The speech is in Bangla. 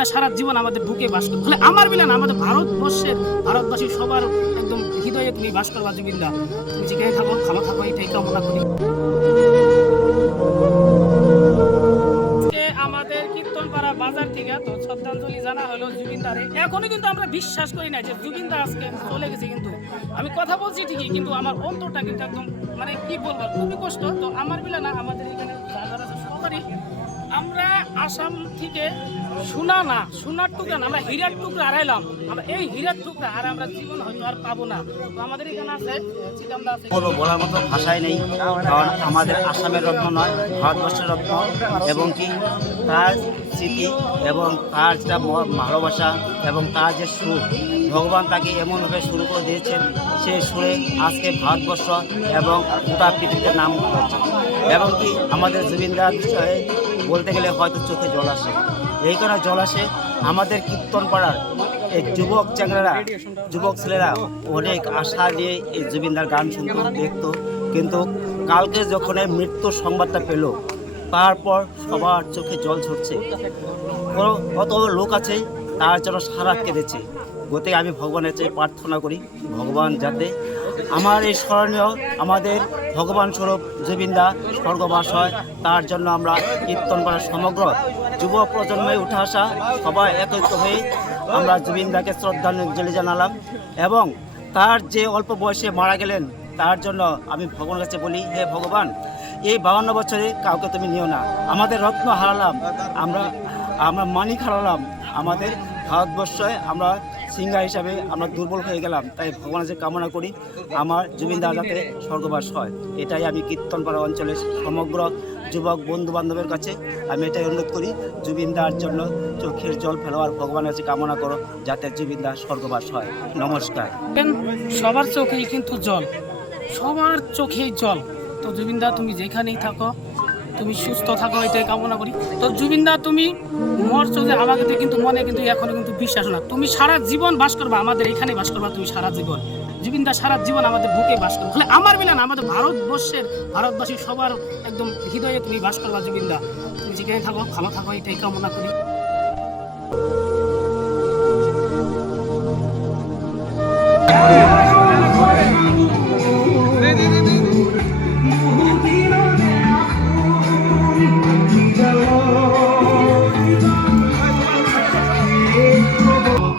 জুবিনদা সারা জীবন আমাদের বুকে বাস করবে তাহলে আমার না, আমাদের ভারতবর্ষের ভারতবাসী সবার একদম হৃদয়ে তুমি বাস করবা জুবিনদা তুমি যেখানে থাকো ভালো থাকো এটাই কামনা করি। আমাদের কীর্তনপাড়া বাজার থেকে তো শ্রদ্ধাঞ্জলি জানা হলো জুবিনদারে। এখনও কিন্তু আমরা বিশ্বাস করি না যে জুবিনদা আজকে চলে গেছে কিন্তু। আমি কথা বলছি ঠিকই, কিন্তু আমার অন্তরটা কিন্তু একদম মানে কি বলব, খুবই কষ্ট। তো আমার বেলা আমাদের এখানে সবারই আমরা আসাম থেকে সোনা না, সোনার টুকরা না, আমরা হীরার টুকরা হারাইলাম। আমরা এই হীরার টুকরা আর আমরা জীবন হয়তো আর পাবো না। তো আমাদের এখানে আছে বলার মতো ভাষাই নেই, কারণ আমাদের আসামের রত্ন নয়, ভারতবর্ষের রত্ন, এবং কি তার স্মৃতি এবং তার যেটা ভালোবাসা এবং তার যে সুর, ভগবান তাকে এমনভাবে শুরু করে দিয়েছেন সেই সুরে আজকে ভারতবর্ষ এবং গোটা পৃথিবীতে নাম করেছে। এবং কি আমাদের জুবিনদার বিষয়ে বলতে গেলে হয়তো চোখে জল আসে। এই কারণে জল আসে, আমাদের কীর্তন পাড়ার এই যুবক চ্যাংড়ারা, যুবক ছেলেরা অনেক আশা নিয়ে এই জুবিনদার গান শুনতো, দেখতো। কিন্তু কালকে যখন এই মৃত্যুর সংবাদটা পেল তারপর সবার চোখে জল ঝরছে। কত লোক আছে, তার জন্য সারা কেঁদেছে। গতে আমি ভগবানের চেয়ে প্রার্থনা করি, ভগবান যাতে আমার এই স্মরণীয়, আমাদের ভগবান স্বরূপ জুবিনদা স্বর্গবাস হয় তার জন্য আমরা কীর্তন করার সমগ্র যুব প্রজন্মে উঠে আসা, সবাই একত্রিত হয়ে আমরা জুবিনদাকে শ্রদ্ধাঞ্জলি জানালাম এবং তার যে অল্প বয়সে মারা গেলেন, তার জন্য আমি ভগবানের কাছে বলি, হে ভগবান এই বাউন্ন বছরে কাউকে তুমি নিও না। আমাদের রত্ন হারালাম, আমরা আমরা মানিক হারালাম। আমাদের ভারতবর্ষে আমরা সিঙ্গার হিসাবে আমরা দুর্বল হয়ে গেলাম, তাই ভগবানের কাছে কামনা করি, আমার জুবিনদা যাতে স্বর্গবাস হয়। এটাই আমি কীর্তনপাড়া অঞ্চলের সমগ্র যুবক বন্ধু বান্ধবের কাছে আমি এটাই অনুরোধ করি জুবিনদার জন্য চোখের জল ফেলোয়ার ভগবানের কাছে কামনা করো, যাতে জুবিনদার স্বর্গবাস হয়। নমস্কার। সবার চোখেই কিন্তু জল, সবার চোখেই জল। তো জুবিনদা, তুমি যেখানেই থাকো, তুমি সুস্থ থাকো, এটাই কামনা করি। তো জুবিনদা, তুমি মরছো যে আমাকে কিন্তু মনে কিন্তু এখনও কিন্তু বিশ্বাস না। তুমি সারা জীবন বাস করবা, আমাদের এখানে বাস করবা, তুমি সারা জীবন। জুবিনদা, সারা জীবন আমাদের বুকে বাস করবে। তাহলে আমার বেলা না, আমাদের ভারতবর্ষের ভারতবাসী সবার একদম হৃদয়ে তুমি বাস করবা, জুবিনদা। তুমি যেখানে থাকো, ভালো থাকো, এটাই কামনা করি।